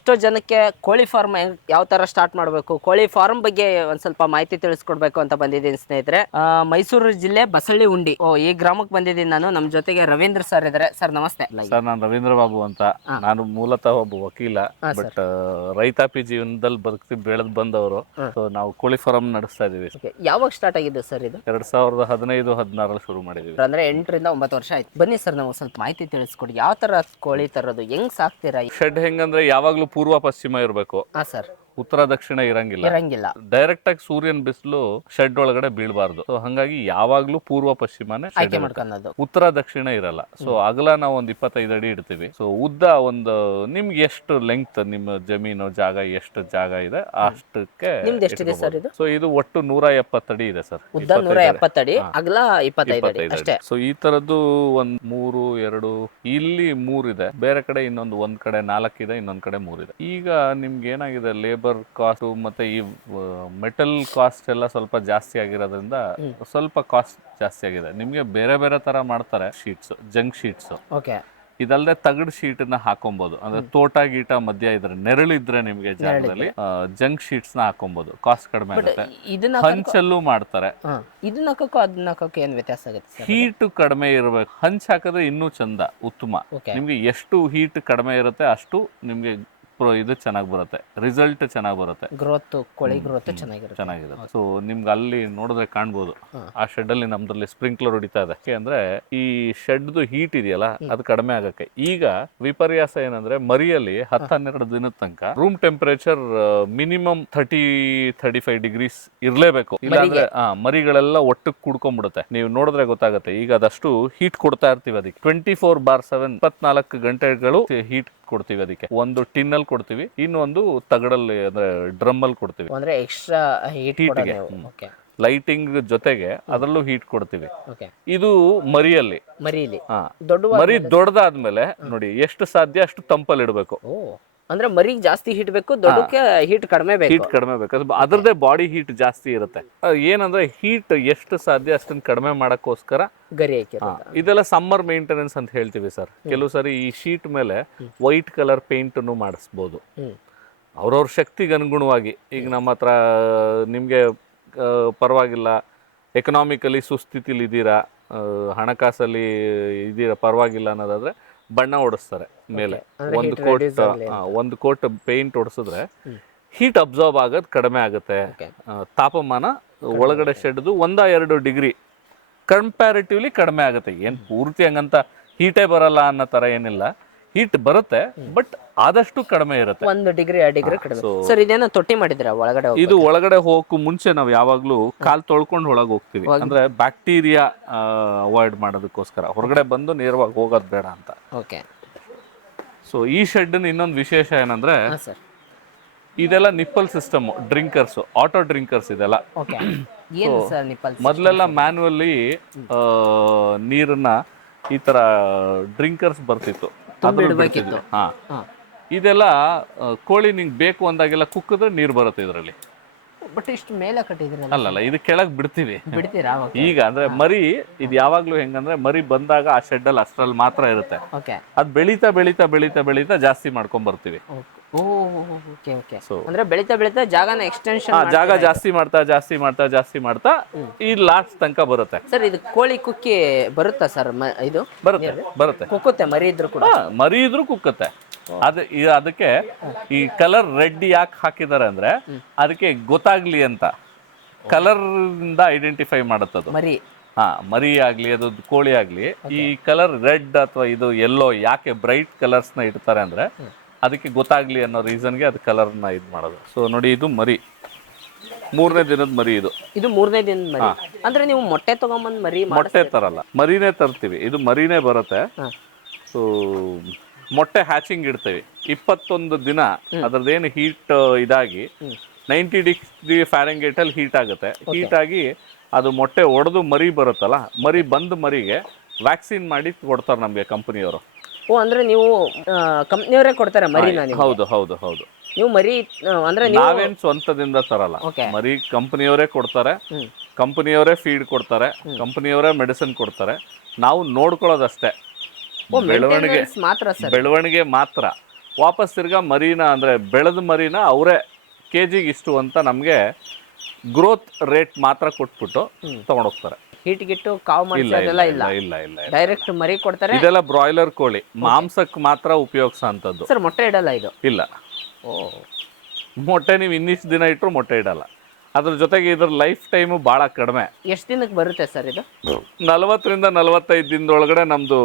ಎಷ್ಟೋ ಜನಕ್ಕೆ ಕೋಳಿ ಫಾರ್ಮ್ ಯಾವ ತರ ಸ್ಟಾರ್ಟ್ ಮಾಡಬೇಕು, ಕೋಳಿ ಫಾರ್ಮ್ ಬಗ್ಗೆ ಒಂದ್ ಸ್ವಲ್ಪ ಮಾಹಿತಿ ತಿಳಿಸ್ಕೊಡ್ಬೇಕು ಅಂತ ಬಂದಿದ್ದೀನಿ ಸ್ನೇಹಿತರೆ. ಮೈಸೂರು ಜಿಲ್ಲೆ ಬಸಳ್ಳಿ ಉಂಡಿ ಈ ಗ್ರಾಮಕ್ಕೆ ಬಂದಿದ್ದೀನಿ ನಾನು. ನಮ್ಮ ಜೊತೆಗೆ ರವೀಂದ್ರ ಸರ್ ಇದ್ದಾರೆ. ಸರ್ ನಮಸ್ತೆ. ಸರ್, ನಾನು ರವೀಂದ್ರ ಬಾಬು ಅಂತ. ನಾನು ಮೂಲತಃ ಒಬ್ಬ ವಕೀಲ, ಬಟ್ ರೈತಾಪಿ ಜೀವನದಲ್ಲಿ ಬೆಳೆದ್ ಬಂದವರು. ಸೊ ನಾವು ಕೋಳಿ ಫಾರಂ ನಡೆಸ್ತಾ ಇದೀವಿ. ಯಾವಾಗ ಸ್ಟಾರ್ಟ್ ಆಗಿದೆ ಸರ್ ಇದು? 2015-16 ಶುರು ಮಾಡಿದೀವಿ. ಅಂದ್ರೆ 8 ರಿಂದ 9 ವರ್ಷ ಆಯ್ತು. ಬನ್ನಿ ಸರ್, ನಾವು ಸ್ವಲ್ಪ ಮಾಹಿತಿ ತಿಳಿಸ್ಕೊಡಿ. ಯಾವ ತರ ಕೋಳಿ ತರೋದು, ಹೆಂಗ್ ಸಾಕ್ತೀರಾ? ಶೆಡ್ ಹೆಂಗಂದ್ರೆ ಯಾವಾಗ್ಲೂ ಪೂರ್ವ ಪಶ್ಚಿಮ ಇರಬೇಕು, ಸರ್ ಉತ್ತರ ದಕ್ಷಿಣ ಇರಂಗಿಲ್ಲ. ಡೈರೆಕ್ಟ್ ಆಗಿ ಸೂರ್ಯನ ಬಿಸಿಲು ಶೆಡ್ ಒಳಗಡೆ ಬೀಳಬಾರ್ದು. ಸೊ ಹಂಗಾಗಿ ಯಾವಾಗ್ಲೂ ಪೂರ್ವ ಪಶ್ಚಿಮನೇ ಆಯ್ಕೆ ಮಾಡ್ಕೊಳ್ಳೋದು, ಉತ್ತರ ದಕ್ಷಿಣ ಇರಲ್ಲ. ಸೊ ಅಗಲ ನಾವು ಒಂದು 25 ಅಡಿ ಇಡ್ತೀವಿ. ಸೊ ಉದ್ದ ಒಂದು ನಿಮ್ಗೆ ಎಷ್ಟು ಲೆಂಗ್ತ್, ನಿಮ್ಮ ಜಮೀನು ಜಾಗ ಎಷ್ಟು ಜಾಗ ಇದೆ ಅಷ್ಟಕ್ಕೆ. ಎಷ್ಟಿದೆ ಸರ್ ಇದು? ಸೊ ಇದು ಒಟ್ಟು 170 ಅಡಿ ಇದೆ ಸರ್. ಉದ್ದ 170 ಅಡಿ, ಅಗಲ 25 ಅಡಿ ಅಷ್ಟೇ. ಸೊ ಈ ತರದ್ದು ಒಂದ್ 3, 2 ಇಲ್ಲಿ 3 ಇದೆ, ಬೇರೆ ಕಡೆ ಒಂದ್ ಕಡೆ 4 ಇದೆ, ಇನ್ನೊಂದ್ ಕಡೆ 3 ಇದೆ. ಈಗ ನಿಮ್ಗೆ ಏನಾಗಿದೆ, ಲೇಬರ್ ಕಾಸ್ಟ್ ಮತ್ತೆ ಈ ಮೆಟಲ್ ಕಾಸ್ಟ್ ಎಲ್ಲ ಸ್ವಲ್ಪ ಜಾಸ್ತಿ ಆಗಿರೋದ್ರಿಂದ ಸ್ವಲ್ಪ ಕಾಸ್ಟ್ ಜಾಸ್ತಿ ಆಗಿದೆ. ನಿಮ್ಗೆ ಬೇರೆ ಬೇರೆ ತರ ಮಾಡ್ತಾರೆ ಶೀಟ್ಸ್, ಜಂಕ್ ಶೀಟ್ಸ್. ಇದಲ್ಲದೆ ತಗಡ್ ಶೀಟ್ ನ ಹಾಕೊಬಹುದು. ಅಂದ್ರೆ ತೋಟ ಗೀಟ ಮಧ್ಯ ಇದ್ರೆ, ನೆರಳಿದ್ರೆ ನಿಮ್ಗೆ ಜಾಗದಲ್ಲಿ ಜಂಕ್ ಶೀಟ್ಸ್ ನ ಹಾಕೊಬಹುದು. ಕಾಸ್ಟ್ ಕಡಿಮೆ ಆಗುತ್ತೆ. ಹಂಚಲ್ಲೂ ಮಾಡ್ತಾರೆ. ಇದನ್ನ ಏನ್ ವ್ಯತ್ಯಾಸ ಆಗುತ್ತೆ? ಹೀಟ್ ಕಡಿಮೆ ಇರಬೇಕು. ಹಂಚ್ ಹಾಕಿದ್ರೆ ಇನ್ನೂ ಚಂದ, ಉತ್ತಮ. ನಿಮ್ಗೆ ಎಷ್ಟು ಹೀಟ್ ಕಡಿಮೆ ಇರುತ್ತೆ ಅಷ್ಟು ನಿಮ್ಗೆ ಇದು ಚೆನ್ನಾಗಿ ಬರುತ್ತೆ, ರಿಸಲ್ಟ್ ಚೆನ್ನಾಗಿ ಬರುತ್ತೆ, ಗ್ರೋತ್, ಕೋಳಿ ಗ್ರೋತ್ ಚೆನ್ನಾಗಿರುತ್ತೆ. ಸೊ ನಿಮ್ಗೆ ಅಲ್ಲಿ ನೋಡಿದ್ರೆ ಕಾಣ್ಬೋದು, ಆ ಶೆಡ್ ಅಲ್ಲಿ ನಮ್ದ್ರಲ್ಲಿ ಸ್ಪ್ರಿಂಕ್ಲರ್ ಹೊಡಿತಾ ಇದೆ. ಅಂದ್ರೆ ಈ ಶೆಡ್ ಹೀಟ್ ಇದೆಯಲ್ಲ, ಅದು ಕಡಿಮೆ ಆಗಕ್ಕೆ. ಈಗ ವಿಪರ್ಯಾಸ ಏನಂದ್ರೆ, ಮರಿಯಲ್ಲಿ 10-12 ದಿನದ ತನಕ ರೂಮ್ ಟೆಂಪರೇಚರ್ ಮಿನಿಮಮ್ 30-35 ಡಿಗ್ರೀಸ್ ಇರ್ಲೇಬೇಕು. ಇಲ್ಲಾಂದ್ರೆ ಮರಿಗಳೆಲ್ಲ ಒಟ್ಟಿಗೆ ಕುಡ್ಕೊಂಡ್ಬಿಡುತ್ತೆ. ನೀವು ನೋಡಿದ್ರೆ ಗೊತ್ತಾಗುತ್ತೆ. ಈಗ ಅದಷ್ಟು ಹೀಟ್ ಕೊಡ್ತಾ ಇರ್ತೀವಿ ಅದಕ್ಕೆ. 24/7 24 ಗಂಟೆಗಳು ಹೀಟ್ ಕೊಡ್ತೀವಿ ಅದಕ್ಕೆ. ಒಂದು ಟಿನ್ ಅಲ್ಲಿ ಕೊಡ್ತೀವಿ, ಇನ್ನೊಂದು ತಗಡಲ್ಲಿ ಅಂದ್ರೆ ಡ್ರಮ್ ಅಲ್ಲಿ ಕೊಡ್ತೀವಿ. ಅಂದ್ರೆ ಎಕ್ಸ್ಟ್ರಾ ಹೀಟ್ಗೆ ಲೈಟಿಂಗ್ ಜೊತೆಗೆ ಅದರಲ್ಲೂ ಹೀಟ್ ಕೊಡ್ತೀವಿ. ಇದು ಮರಿಯಲ್ಲಿ ಮರಿ ದೊಡ್ಡದಾದ್ಮೇಲೆ ನೋಡಿ ಎಷ್ಟು ಸಾಧ್ಯ ಅಷ್ಟು ತಂಪಲ್ಲಿ ಇಡಬೇಕು. ಅಂದ್ರೆ ಮರಿಗೆ ಜಾಸ್ತಿ ಹೀಟ್ ಬೇಕು, ದೊಡ್ಡಕ್ಕೆ ಹೀಟ್ ಕಡಿಮೆ ಬೇಕು. ಅದರದೇ ಬಾಡಿ ಹೀಟ್ ಜಾಸ್ತಿ ಇರುತ್ತೆ. ಏನಂದ್ರೆ ಹೀಟ್ ಎಷ್ಟು ಸಾಧ್ಯ ಅಷ್ಟನ್ನ ಕಡಿಮೆ ಮಾಡಕ್ಕೋಸ್ಕರ ಗರಿ ಇದೆಲ್ಲ ಸಮ್ಮರ್ ಮೇಂಟೆನೆನ್ಸ್ ಅಂತ ಹೇಳ್ತೀವಿ ಸರ್. ಕೆಲವು ಸರಿ ಈ ಶೀಟ್ ಮೇಲೆ ವೈಟ್ ಕಲರ್ ಪೇಂಟ್ ಮಾಡಿಸ್ಬೋದು ಅವ್ರವ್ರ ಶಕ್ತಿಗೆ ಅನುಗುಣವಾಗಿ. ಈಗ ನಮ್ಮ ಹತ್ರ ನಿಮ್ಗೆ ಪರವಾಗಿಲ್ಲ, ಎಕನಾಮಿಕಲಿ ಸುಸ್ಥಿತಿಲಿ ಇದ್ದೀರಾ, ಹಣಕಾಸಲ್ಲಿ ಇದ್ದೀರಾ, ಪರವಾಗಿಲ್ಲ ಅನ್ನೋದಾದ್ರೆ ಬಣ್ಣ ಹೊಡಿಸ್ತಾರೆ ಮೇಲೆ. ಒಂದು ಕೋಟ್ ಪೇಂಟ್ ಹೊಡಿಸಿದ್ರೆ ಹೀಟ್ ಅಬ್ಸಾರ್ಬ್ ಆಗೋದು ಕಡಿಮೆ ಆಗುತ್ತೆ. ತಾಪಮಾನ ಒಳಗಡೆ ಶೆಡ್ದು 1-2 ಡಿಗ್ರಿ ಕಂಪ್ಯಾರಿಟಿವ್ಲಿ ಕಡಿಮೆ ಆಗುತ್ತೆ. ಏನ್ ಪೂರ್ತಿ ಹಂಗಂತ ಹೀಟೇ ಬರಲ್ಲ ಅನ್ನೋ ತರ ಏನಿಲ್ಲ, ಹೀಟ್ ಬರುತ್ತೆ, ಬಟ್ ಆದಷ್ಟು ಕಡಿಮೆ ಇರುತ್ತೆ. 1 ಡಿಗ್ರಿ 2 ಡಿಗ್ರಿ ಕಡಿಮೆ. ಸರ್ ಇದೇನೋ ತೊಟ್ಟಿ ಮಾಡಿದ್ರ ಒಳಗಡೆ? ಇದು ಒಳಗಡೆ ಹೋಗಕ್ಕೂ ಮುಂಚೆ ನಾವು ಯಾವಾಗ್ಲೂ ಕಾಲ್ ತೊಳ್ಕೊಂಡು ಒಳಗೆ ಹೋಗ್ತೀವಿ. ಅಂದ್ರೆ ಬ್ಯಾಕ್ಟೀರಿಯಾ ಅವಾಯ್ಡ್ ಮಾಡೋದಕ್ಕೋಸ್ಕರ. ಹೊರಗಡೆ ಬಂದು ನೇರವಾಗಿ ಹೋಗೋದು ಬೇಡ ಅಂತ. ಸೊ ಈ ಶೆಡ್ ಇನ್ನೊಂದು ವಿಶೇಷ ಏನಂದ್ರೆ, ಇದೆಲ್ಲ nipple system, drinkers, auto drinkers ಇದೆಲ್ಲ. ಮೊದಲೆಲ್ಲ ಮ್ಯಾನ್ಯುವಲ್ಲಿ ನೀರನ್ನ ಈ ತರ ಡ್ರಿಂಕರ್ಸ್ ಬರ್ತಿತ್ತು. ಇದೆಲ್ಲ ಕೋಳಿ ನಿಂಗೆ ಬೇಕು ಅಂದಾಗೆಲ್ಲ ಕುಕ್ಕಿದ್ರೆ ನೀರು ಬರುತ್ತೆ ಇದರಲ್ಲಿ. ಬಟ್ ಇಷ್ಟು ಮೇಲೆ ಕಟ್ಟಿದ್ರೆ ಅಲ್ಲಲ್ಲ, ಇದು ಕೆಳಗೆ ಬಿಡ್ತೀವಿ. ಈಗ ಅಂದ್ರೆ ಮರಿ ಇದು ಯಾವಾಗ್ಲೂ ಹೆಂಗಂದ್ರೆ, ಮರಿ ಬಂದಾಗ ಆ ಶೆಡ್ ಅಲ್ಲಿ ಅಷ್ಟ್ರಲ್ಲಿ ಮಾತ್ರ ಇರುತ್ತೆ. ಅದ್ ಬೆಳೀತಾ ಬೆಳೀತಾ ಬೆಳೀತಾ ಬೆಳೀತಾ ಜಾಸ್ತಿ ಮಾಡ್ಕೊಂಡ್ ಬರ್ತೀವಿ. ಅಂದ್ರೆ ಬೆಳೀತಾ ಬೆಳೀತಾ ಜಾಗನ ಎಕ್ಸ್ಟೆನ್ಷನ್, ಜಾಗ ಜಾಸ್ತಿ ಮಾಡ್ತಾ ಜಾಸ್ತಿ ಮಾಡ್ತಾ ಜಾಸ್ತಿ ಮಾಡ್ತಾ ಈ ಲಾಸ್ಟ್ ತನಕ ಬರುತ್ತೆ. ಸರ್ ಇದು ಕೋಳಿ ಕುಕ್ಕಿ ಬರುತ್ತಾ ಸರ್? ಇದು ಬರುತ್ತೆ ಕುಕ್ಕುತ್ತೆ, ಮರಿ ಇದ್ರು ಕೂಡ? ಮರಿ ಇದ್ರು ಕುಕ್ಕುತ್ತೆ. ಅದಕ್ಕೆ ಈ ಕಲರ್ ರೆಡ್ ಯಾಕೆ ಹಾಕಿದಾರೆ ಅಂದ್ರೆ, ಅದಕ್ಕೆ ಗೊತ್ತಾಗ್ಲಿ ಅಂತ. ಕಲರ್ ಇಂದ ಐಡೆಂಟಿಫೈ ಮಾಡುತ್ತದು ಮರಿ. ಮರಿ ಆಗ್ಲಿ, ಅದು ಕೋಳಿ ಆಗ್ಲಿ, ಈ ಕಲರ್ ರೆಡ್ ಅಥವಾ ಇದು ಎಲ್ಲೋ ಯಾಕೆ ಬ್ರೈಟ್ ಕಲರ್ಸ್ ನ ಇಡ್ತಾರೆ ಅಂದ್ರೆ, ಅದಕ್ಕೆ ಗೊತ್ತಾಗ್ಲಿ ಅನ್ನೋ ರೀಸನ್ಗೆ ಅದು ಕಲರ್ನ ಇದು ಮಾಡೋದು. ಸೊ ನೋಡಿ, ಇದು ಮರಿ 3ನೇ ದಿನದ ಮರಿ. ಇದು 3ನೇ ದಿನದ ಮರಿ. ಅಂದ್ರೆ ನೀವು ಮೊಟ್ಟೆ ತಗೊಂಬಂದ್ ಮರಿ? ಮೊಟ್ಟೆ ತರಲ್ಲ, ಮರಿನೇ ತರ್ತೀವಿ. ಇದು ಮರಿನೇ ಬರುತ್ತೆ. ಸೊ ಮೊಟ್ಟೆ ಹ್ಯಾಚಿಂಗ್ ಇಡ್ತೀವಿ 21 ದಿನ. ಅದ್ರದ್ದೇನು ಹೀಟ್ ಇದಾಗಿ 90 ಡಿಗ್ರಿ ಫ್ಯಾರೆನ್ಹೀಟ್ ಅಲ್ಲಿ ಹೀಟ್ ಆಗುತ್ತೆ. ಹೀಟ್ ಆಗಿ ಅದು ಮೊಟ್ಟೆ ಒಡೆದು ಮರಿ ಬರುತ್ತಲ್ಲ, ಮರಿ ಬಂದು ಮರಿಗೆ ವ್ಯಾಕ್ಸಿನ್ ಮಾಡಿ ಕೊಡ್ತಾರೆ ನಮ್ಗೆ ಕಂಪನಿಯವರು. ಅಂದ್ರೆ ನೀವು ಕಂಪನಿಯವರೇ ಕೊಡ್ತಾರೆ ಮರಿನ? ಹೌದು ಹೌದು ಹೌದು. ನೀವು ಮರಿ ಅಂದ್ರೆ ನಾವೇನ್ ಸ್ವಂತದಿಂದ ತರಲ್ಲ, ಮರಿ ಕಂಪನಿಯವರೇ ಕೊಡ್ತಾರೆ. ಕಂಪನಿಯವರೇ ಫೀಡ್ ಕೊಡ್ತಾರೆ, ಕಂಪನಿಯವರೇ ಮೆಡಿಸಿನ್ ಕೊಡ್ತಾರೆ. ನಾವು ನೋಡ್ಕೊಳ್ಳೋದಷ್ಟೇ, ಬೆಳವಣಿಗೆ ಮಾತ್ರ. ವಾಪಸ್ ತಿರ್ಗಾ ಮರಿನ ಅಂದರೆ ಬೆಳೆದ ಮರಿನ ಅವರೇ ಕೆ ಜಿಗೆ ಇಷ್ಟು ಅಂತ ನಮಗೆ ಗ್ರೋತ್ ರೇಟ್ ಮಾತ್ರ ಕೊಟ್ಬಿಟ್ಟು ತಗೊಂಡೋಗ್ತಾರೆ. ಹೀಟ್ ಗಿಟ್ಟು ಕಾವು ಇಲ್ಲ ಮಾಡಿಸೋದೆಲ್ಲ ಇಲ್ಲ ಇಲ್ಲ, ಇಲ್ಲ ಇಲ್ಲ. ಡೈರೆಕ್ಟ್ ಮರಿ ಕೊಡ್ತಾರೆ. ಇದೆಲ್ಲ ಬ್ರಾಯ್ಲರ್ ಕೋಳಿ ಮಾಂಸಕ್ಕೆ ಮಾತ್ರ ಉಪಯೋಗಿಸೋ ಅಂಥದ್ದು. ಸರ್ ಮೊಟ್ಟೆ ಇಡಲ್ಲ ಇದು? ಇಲ್ಲ, ಓ, ಮೊಟ್ಟೆ ನೀವು ಇನ್ನಿಷ್ಟು ದಿನ ಇಟ್ಟರು ಮೊಟ್ಟೆ ಇಡಲ್ಲ. ಅದ್ರ ಜೊತೆಗೆ ಇದ್ರ ಲೈಫ್ ಟೈಮು ಭಾಳ ಕಡಿಮೆ. ಎಷ್ಟು ದಿನಕ್ಕೆ ಬರುತ್ತೆ ಸರ್ ಇದು? 40ರಿಂದ 45 ದಿನದೊಳಗಡೆ ನಮ್ಮದು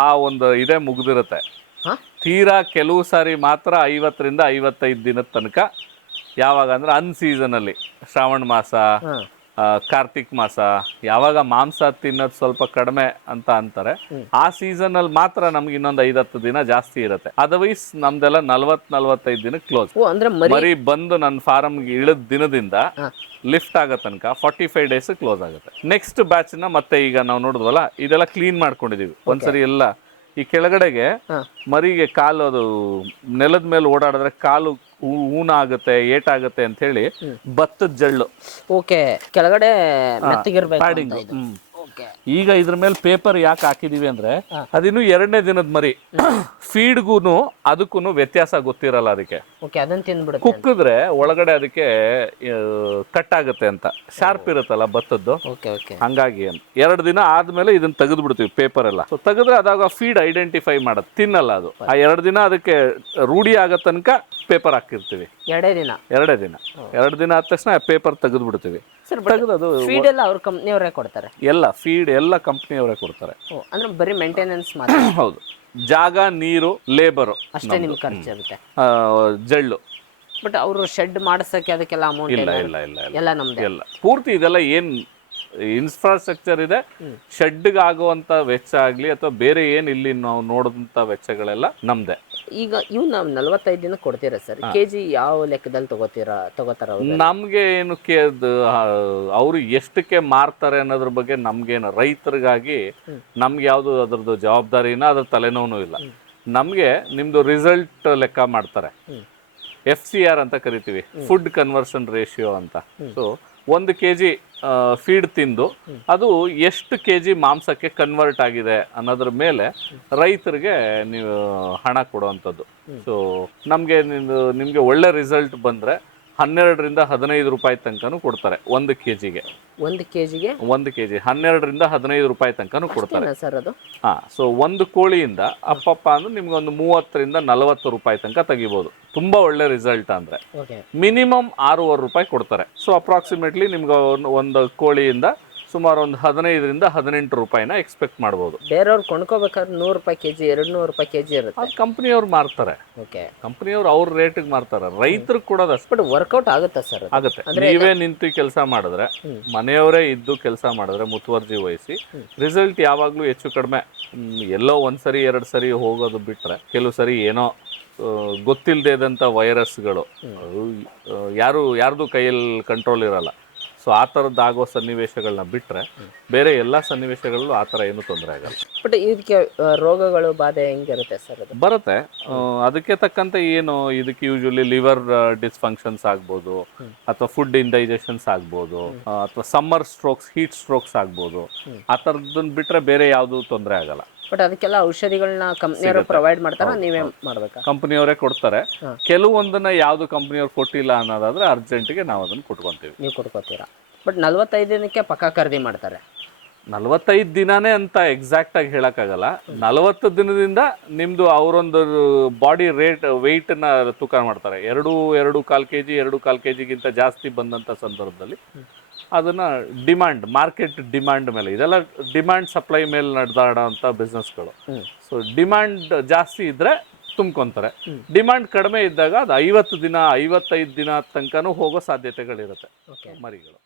ಆ ಒಂದು ಇದೇ ಮುಗ್ದಿರುತ್ತೆ. ಹಾಂ, ತೀರಾ ಕೆಲವು ಸಾರಿ ಮಾತ್ರ 50ರಿಂದ 55 ದಿನದ ತನಕ. ಯಾವಾಗ ಅಂದ್ರೆ ಅನ್ಸೀಸನಲ್ಲಿ ಶ್ರಾವಣ ಮಾಸ, ಹಾಂ, ಕಾರ್ತಿಕ್ ಮಾಸ, ಯಾವಾಗ ಮಾಂಸ ತಿನ್ನೋದು ಸ್ವಲ್ಪ ಕಡಿಮೆ ಅಂತ ಅಂತಾರೆ, ಆ ಸೀಸನಲ್ಲಿ ಮಾತ್ರ ನಮ್ಗೆ ಇನ್ನೊಂದು 5-10 ದಿನ ಜಾಸ್ತಿ ಇರುತ್ತೆ. ಅದರ್ವೈಸ್ ನಮ್ದೆಲ್ಲ 40-45 ದಿನಕ್ಕೆ ಕ್ಲೋಸ್. ಓ, ಅಂದ್ರೆ ಮರಿ ಬಂದು ನನ್ನ ಫಾರಮ್ಗೆ ಇಳಿದ ದಿನದಿಂದ ಲಿಫ್ಟ್ ಆಗೋ ತನಕ 45 ಡೇಸ್ ಕ್ಲೋಸ್ ಆಗುತ್ತೆ. ನೆಕ್ಸ್ಟ್ ಬ್ಯಾಚ್ನ ಮತ್ತೆ ಈಗ ನಾವು ನೋಡಿದ್ವಲ್ಲ, ಇದೆಲ್ಲ ಕ್ಲೀನ್ ಮಾಡ್ಕೊಂಡಿದೀವಿ ಒಂದ್ಸರಿ. ಎಲ್ಲ ಈ ಕೆಳಗಡೆಗೆ ಮರಿಗೆ ಕಾಲು ಅದು ನೆಲದ ಮೇಲೆ ಓಡಾಡಿದ್ರೆ ಕಾಲು ಊನ ಆಗುತ್ತೆ, ಏಟಾಗುತ್ತೆ ಅಂತ ಹೇಳಿ ಭತ್ತದ ಜಳ್ಳು. ಓಕೆ, ಕೆಳಗಡೆ ಮೆತ್ತಗಿರ್ಬೇಕು ಅಂತ ಪ್ಯಾಡಿಂಗ್. ಇದು. ಓಕೆ, ಈಗ ಇದ್ರ ಮೇಲೆ ಪೇಪರ್ ಯಾಕೆ ಹಾಕಿದೀವಿ ಅಂದ್ರೆ ಅದಿನ್ನು 2ನೇ ದಿನದ ಮರಿ. ಫೀಡ್ಗೂ ಅದಕ್ಕೂ ವ್ಯತ್ಯಾಸ ಗೊತ್ತಿರಲ್ಲ ಅದಕ್ಕೆ. ಓಕೆ, ಅದನ್ನ ತಿಂದ್ಬಿಡುತ್ತೆ. ಕುಕ್ಕಿದ್ರೆ ಒಳಗಡೆ ಅದಕ್ಕೆ ಕಟ್ ಆಗುತ್ತೆ ಅಂತ. ಶಾರ್ಪ್ ಇರುತ್ತಲ್ಲ ಭತ್ತದ್ದು, ಓಕೆ ಓಕೆ, ಹಂಗಾಗಿ 2 ದಿನ ಆದ್ಮೇಲೆ ಇದನ್ನ ತೆಗೆದು ಬಿಡ್ತೀವಿ ಪೇಪರ್ ಎಲ್ಲ. ಸೊ ತೆಗೆದ್ರೆ ಅದಾಗ ಫೀಡ್ ಐಡೆಂಟಿಫೈ ಮಾಡೋದು, ತಿನ್ನಲ್ಲ ಅದು. ಆ 2 ದಿನ ಅದಕ್ಕೆ ರೂಢಿ ಆಗೋ ತನಕ ಪೇಪರ್ ಹಾಕಿರ್ತೀವಿ. 2 ದಿನ? 2 ದಿನ. 2 ದಿನ ಆದ ತಕ್ಷಣ ಪೇಪರ್ ತೆಗೆದು ಬಿಡ್ತೀವಿ. ಸರ್, ತೆಗೆದು ಫೀಡ್ ಎಲ್ಲ ಅವ್ರ ಕಂಪ್ನಿಯವರೇ ಕೊಡ್ತಾರೆ? ಎಲ್ಲ ಫೀಡ್ ಎಲ್ಲ ಕಂಪ್ನಿಯವರೇ ಕೊಡ್ತಾರೆ. ಓ, ಅಂದ್ರೆ ಬರೀ ಮೇಂಟೆನೆನ್ಸ್ ಮಾತ್ರ? ಹೌದು, ಜಾಗ, ನೀರು, ಲೇಬರು ಅಷ್ಟೇ ನಿಮ್ಗೆ ಖರ್ಚು ಇರುತ್ತೆ. ಜಳ್ಳು. ಬಟ್ ಅವರು ಶೆಡ್ ಮಾಡಿಸಕ್ಕೆ ಅದಕ್ಕೆಲ್ಲ ಅಮೌಂಟ್ ಇಲ್ಲ ಇಲ್ಲ ಇಲ್ಲ ಇಲ್ಲ, ಎಲ್ಲ ನಮ್ದೆ? ಎಲ್ಲ ಪೂರ್ತಿ ಇದೆಲ್ಲ ಏನ್ ಇನ್ಫ್ರಾಸ್ಟ್ರಕ್ಚರ್ ಇದೆ, ಶೆಡ್ಗೆ ಆಗುವಂತ ವೆಚ್ಚ ಆಗ್ಲಿ ಅಥವಾ ಬೇರೆ ಏನ್ ಇಲ್ಲಿ ನಾವು ನೋಡಿದಂತ ವೆಚ್ಚಗಳೆಲ್ಲ ನಮ್ದೆ. ಈಗ ಇವ್ ನಾವು 45 ದಿನ ಕೊಡ್ತೀರಾ ಸರ್? ಕೆಜಿ ಯಾವ ಲೆಕ್ಕದಲ್ಲಿ ತಗೋತಾರ ಅವ್ರು? ನಮ್ಗೆ ಏನು ಅವ್ರು ಎಷ್ಟಕ್ಕೆ ಮಾರ್ತಾರೆ ಅನ್ನೋದ್ರ ಬಗ್ಗೆ ನಮ್ಗೇನು, ರೈತರಿಗಾಗಿ ನಮ್ಗೆ ಯಾವ್ದು ಅದ್ರದ್ದು ಜವಾಬ್ದಾರಿನ ಅದ್ರ ತಲೆನೋವು ಇಲ್ಲ. ನಮ್ಗೆ ನಿಮ್ದು ರಿಸಲ್ಟ್ ಲೆಕ್ಕ ಮಾಡ್ತಾರೆ, FCR ಅಂತ ಕರಿತೀವಿ, ಫುಡ್ ಕನ್ವರ್ಷನ್ ರೇಷಿಯೋ ಅಂತ. ಸೊ 1 kg ಫೀಡ್ ತಿಂದು ಅದು ಎಷ್ಟು kg ಮಾಂಸಕ್ಕೆ ಕನ್ವರ್ಟ್ ಆಗಿದೆ ಅನ್ನೋದ್ರ ಮೇಲೆ ರೈತರಿಗೆ ನೀವು ಹಣ ಕೊಡುವಂಥದ್ದು. ಸೊ ನಿಮಗೆ ಒಳ್ಳೆ ರಿಸಲ್ಟ್ ಬಂದರೆ 12ರಿಂದ 15 ರೂಪಾಯಿ ತನಕನೂ ಕೊಡ್ತಾರೆ 1 kgಗೆ. 1 kgಗೆ 1 kg 12ರಿಂದ 15 ರೂಪಾಯಿ ತನಕನೂ ಕೊಡ್ತಾರೆ ಸರ್ ಅದು. ಹಾಂ, ಸೊ 1 ಕೋಳಿಯಿಂದ ಅಪ್ಪಪ್ಪ ಅಂದ್ರೆ ನಿಮ್ಗೆ ಒಂದು 30ರಿಂದ 40 ರೂಪಾಯಿ ತನಕ ತೆಗಿಬೋದು. ತುಂಬಾ ಒಳ್ಳೆ ರಿಸಲ್ಟ್ ಅಂದ್ರೆ ಮಿನಿಮಮ್ 6.5 ರೂಪಾಯಿ ಕೊಡ್ತಾರೆ. ಸೊ ಅಪ್ರಾಕ್ಸಿಮೇಟ್ಲಿ ನಿಮ್ಗೆ ಒಂದು ಕೋಳಿಯಿಂದ ಸುಮಾರು ಒಂದು 15ರಿಂದ 18 ರೂಪಾಯಿನ ಎಕ್ಸ್ಪೆಕ್ಟ್ ಮಾಡ್ಬೋದು. ಬೇರೆಯವ್ರು ಕೊಂಡ್ಕೋಬೇಕಾದ್ರೆ 100 ರೂಪಾಯಿ ಕೆಜಿ, 200 ರೂಪಾಯಿ ಕೆಜಿ ಇರುತ್ತೆ. ಅದು ಕಂಪ್ನಿಯವ್ರು ಮಾರ್ತಾರೆ. ಓಕೆ, ಕಂಪ್ನಿಯವ್ರು ಅವ್ರ ರೇಟಿಗೆ ಮಾರ್ತಾರೆ, ರೈತರಿಗೆ ಕೊಡೋದು ಅಷ್ಟು. ಬಟ್ ವರ್ಕೌಟ್ ಆಗುತ್ತಾ ಸರ್? ಆಗುತ್ತೆ. ನೀವೇ ನಿಂತು ಕೆಲಸ ಮಾಡಿದ್ರೆ, ಮನೆಯವರೇ ಇದ್ದು ಕೆಲಸ ಮಾಡಿದ್ರೆ, ಮುತುವರ್ಜಿ ವಹಿಸಿ, ರಿಸಲ್ಟ್ ಯಾವಾಗಲೂ ಹೆಚ್ಚು ಕಡಿಮೆ ಎಲ್ಲೋ 1 ಸರಿ 2 ಸರಿ ಹೋಗೋದು ಬಿಟ್ರೆ, ಕೆಲವು ಸರಿ ಏನೋ ಗೊತ್ತಿಲ್ಲದೆ ಇದ್ದಂಥ ವೈರಸ್ಗಳು ಯಾರ್ದು ಕೈಯಲ್ಲಿ ಕಂಟ್ರೋಲ್ ಇರಲ್ಲ. ಸೊ ಆ ಥರದ್ದು ಆಗೋ ಸನ್ನಿವೇಶಗಳನ್ನ ಬಿಟ್ಟರೆ ಬೇರೆ ಎಲ್ಲ ಸನ್ನಿವೇಶಗಳಲ್ಲೂ ಆ ಥರ ಏನೂ ತೊಂದರೆ ಆಗಲ್ಲ. ಬಟ್ ಇದಕ್ಕೆ ರೋಗಗಳು ಬಾಧೆ ಹೆಂಗಿರುತ್ತೆ ಸರ್? ಅದು ಬರುತ್ತೆ. ಅದಕ್ಕೆ ತಕ್ಕಂತೆ ಏನು ಇದಕ್ಕೆ ಯೂಶಲಿ ಲಿವರ್ ಡಿಸ್ಫಂಕ್ಷನ್ಸ್ ಆಗ್ಬೋದು, ಅಥವಾ ಫುಡ್ ಇಂಡೈಜೆಷನ್ಸ್ ಆಗ್ಬೋದು, ಅಥವಾ ಸಮ್ಮರ್ ಸ್ಟ್ರೋಕ್ಸ್, ಹೀಟ್ ಸ್ಟ್ರೋಕ್ಸ್ ಆಗ್ಬೋದು. ಆ ಥರದನ್ನ ಬಿಟ್ಟರೆ ಬೇರೆ ಯಾವುದೂ ತೊಂದರೆ ಆಗಲ್ಲ. ಬಟ್ ಅದಕ್ಕೆಲ್ಲ ಔಷಧಿಗಳನ್ನ ಕಂಪ್ನಿಯವರು ಪ್ರೊವೈಡ್ ಮಾಡ್ತಾರ, ನೀವೇ ಮಾಡ್ಬೇಕಾ? ಕಂಪ್ನಿಯವರೇ ಕೊಡ್ತಾರೆ. ಕೆಲವೊಂದನ್ನ ಯಾವ್ದು ಕಂಪ್ನಿಯವ್ರು ಕೊಟ್ಟಿಲ್ಲ ಅನ್ನೋದಾದ್ರೆ ಅರ್ಜೆಂಟ್ಗೆ ನಾವು ಅದನ್ನ ಕೊಟ್ಕೊಂತೀವಿ. ನೀವು ಕೊಟ್ಕೋತೀರಾ? ಬಟ್ 45 ದಿನಕ್ಕೆ ಪಕ್ಕ ಖರೀದಿ ಮಾಡ್ತಾರೆ? 45 ದಿನಾನೇ ಅಂತ ಎಕ್ಸಾಕ್ಟ್ ಆಗಿ ಹೇಳಕ್ಕಾಗಲ್ಲ. 40 ದಿನದಿಂದ ನಿಮ್ದು ಅವರೊಂದು ಬಾಡಿ ವೆಯ್ಟ್ನ ತೂಕ ಮಾಡ್ತಾರೆ. 2.25 kg 2.25 kgಗಿಂತ ಜಾಸ್ತಿ ಬಂದಂಥ ಸಂದರ್ಭದಲ್ಲಿ ಅದನ್ನ ಮಾರ್ಕೆಟ್ ಡಿಮ್ಯಾಂಡ್ ಮೇಲೆ, ಇದೆಲ್ಲ ಡಿಮ್ಯಾಂಡ್ ಸಪ್ಲೈ ಮೇಲೆ ನಡೆದಾಡೋಂಥ ಬಿಸ್ನೆಸ್ಗಳು. ಸೊ ಡಿಮ್ಯಾಂಡ್ ಜಾಸ್ತಿ ಇದ್ರೆ ತುಂಬ್ಕೊಂತಾರೆ, ಡಿಮ್ಯಾಂಡ್ ಕಡಿಮೆ ಇದ್ದಾಗ ಅದು 50 ದಿನ 55 ದಿನ ತನಕನೂ ಹೋಗೋ ಸಾಧ್ಯತೆಗಳಿರುತ್ತೆ ಮರಿಗಳು.